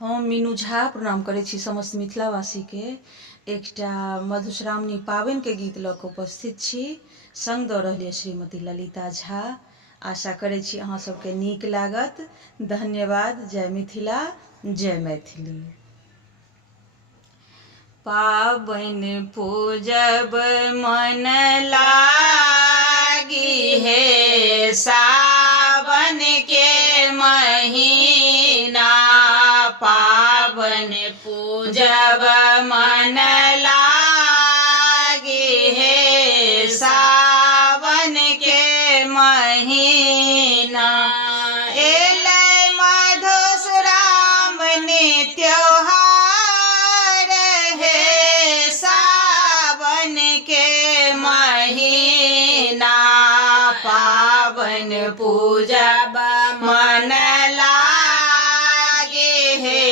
हम मीनू झा प्रणाम करै छी समस्त मिथिलावासी के। एकटा मधुश्रावणी पाबनि के गीत लऽ कऽ उपस्थित छी। संग दऽ रहल श्रीमती ललिता झा। आशा करै छी अहाँ सबके नीक लागत। धन्यवाद। जय मिथिला, जय मैथिली। पाबनि पूजब मन लागी हे सावन के महीना। पाबनि पूजब मन लागी हे सावन के महीना। एलै मधुश्रावणी त्योहार हे सावन के महीना। पाबनि पूजब मन लागे हे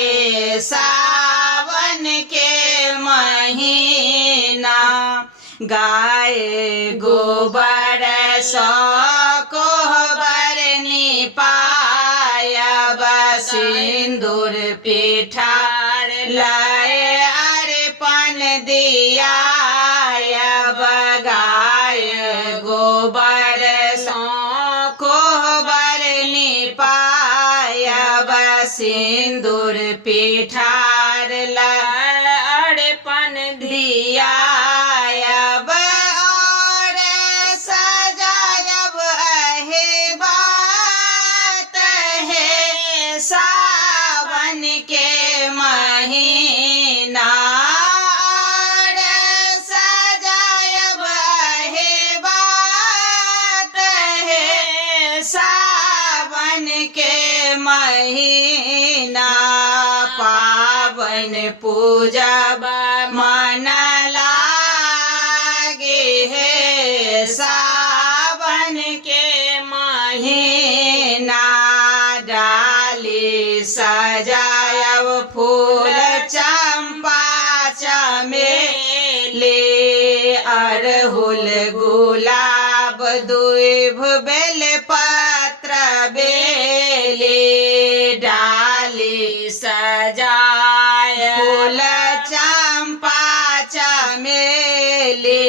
सावन के महीना। गाय गोबर सँ कोहबर निपायब सिंदूर पिठार लय अर्पण दियायब। गाय गोबर सँ कोहबर निपायब सिंदूर पिठार लय अर्पण दियायब। और सजायब अहे बात हे सावन के महीना। और सजायब अहे बात हे सावन के महीना। पाबनि पूजब मन लागे हे सावन के महीना। डाली सजायब फूल चंपा चमेली अड़हुल गुलाब दूब बेलपत्र बेली। डाली सजाय फूल चंपा चमेली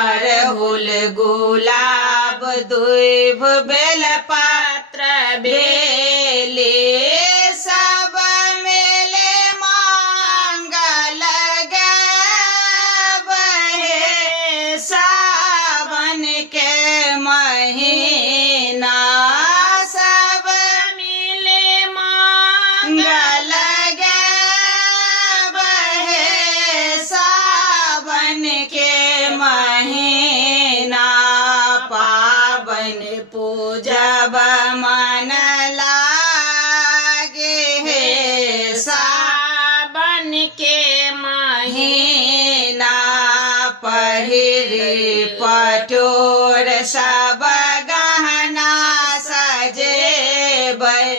अड़हुल गुलाब दूब बेलपत्र बेली। सब मेले मांगल गब हे सावन के महीना। सब मिले मांगल गब हे सावन के महीना। पाबनि पूजब मन लागे हे सावन के महीना। पहिरी पटोर सब गहना सजेबै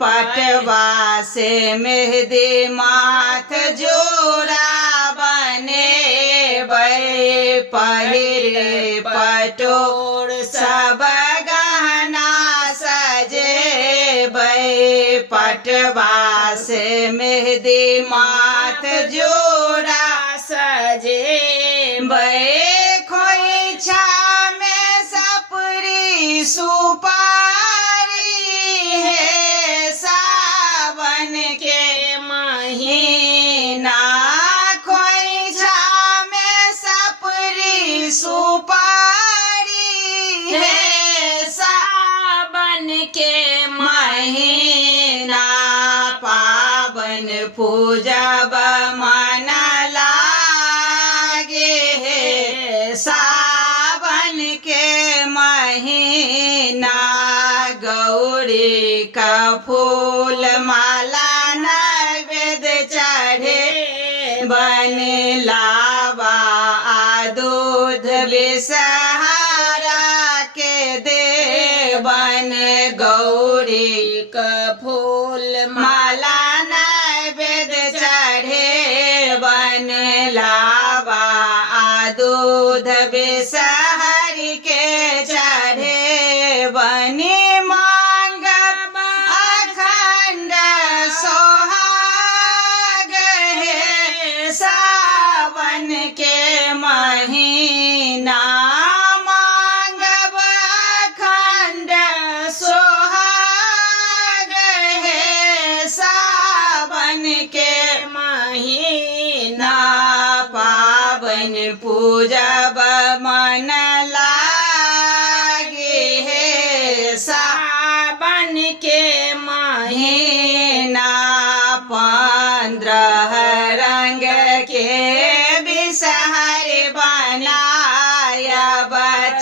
पटवा से मेहंदी माथ जोड़ा बनेबै। पहिरे पटोर सब गहना सजेबै पटवा से मेहंदी माथ जोड़ा सजेबै। खोइछा में सपरी सुपारी हे सावन के महीना। खोइछा में सपरी सुपारी हे सावन के महीना। पाबनि पूजब मन लागे हे सावन के महीना। गौरी का फूल माला नैवेद्य चढ़े बन लावा आ दूध विषहारा के देवन। गौरी का फूल माला नैवेद्य चढ़े बन लावा आ दूध विषहरी के चढ़े बनी मांगब अखंड सोहा पूजब मन लागे हे सावन के महीना 15 रंग के बिसहर बनायब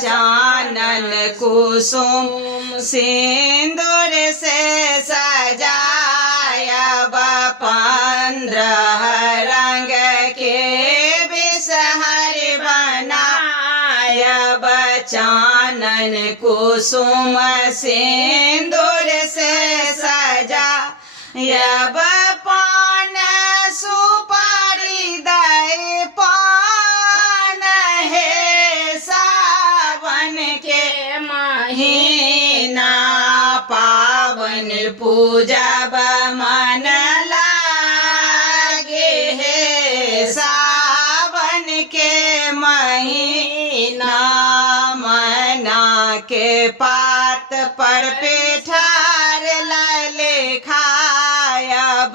चानन कुसुम सिंदूर से सजायब 15 रंग के बिसहर बनायब चानन कुसुम सिंदूर से सजायब पान सुपारी दय पान हे सावन के महीना पावन पूजब मन लागे हे सावन के महीना मना के पात पर पिठार लाले खायब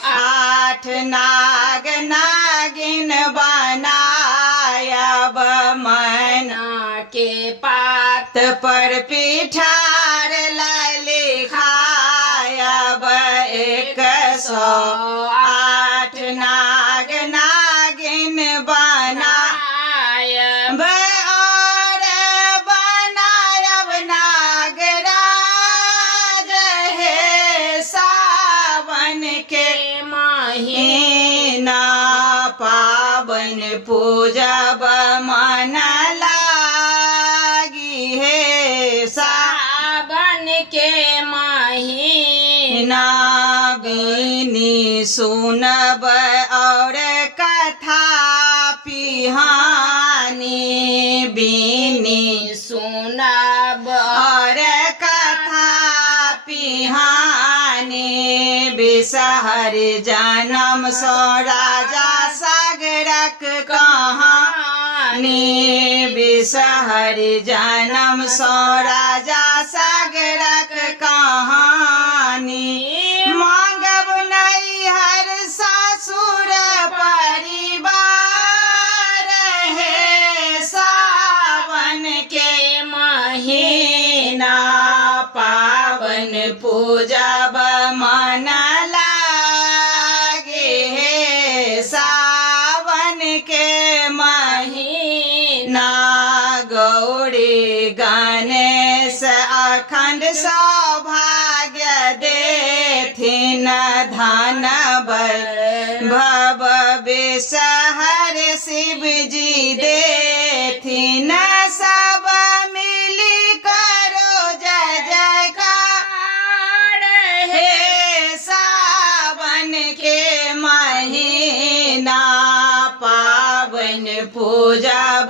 108 नाग नागिन बनायब मना के पात पर पिठार लाले खायब 108 नाग नागिन बनायब और बनायब नागराज हे सावन के महीना पावन पूजब मन लागी हे सावन के महीना बीनी सुनब और कथा पिहानी बीनी सुनब और कथा पिहानी बिसहर जन्म सो राजा सागरक कहानी बिसहर जन्म सो राजा सागरक कहानी मांगब नैहर ससुर परिवार हे सावन के महीना पावन पूजब मन लागे हे सावन के महीना गौरी गणेश अखंड सौभाग्य देथिन धन भव बिसहर शिव जी देथिन सब मिली करो जय जयकार हे सावन के महीना पावन पूजब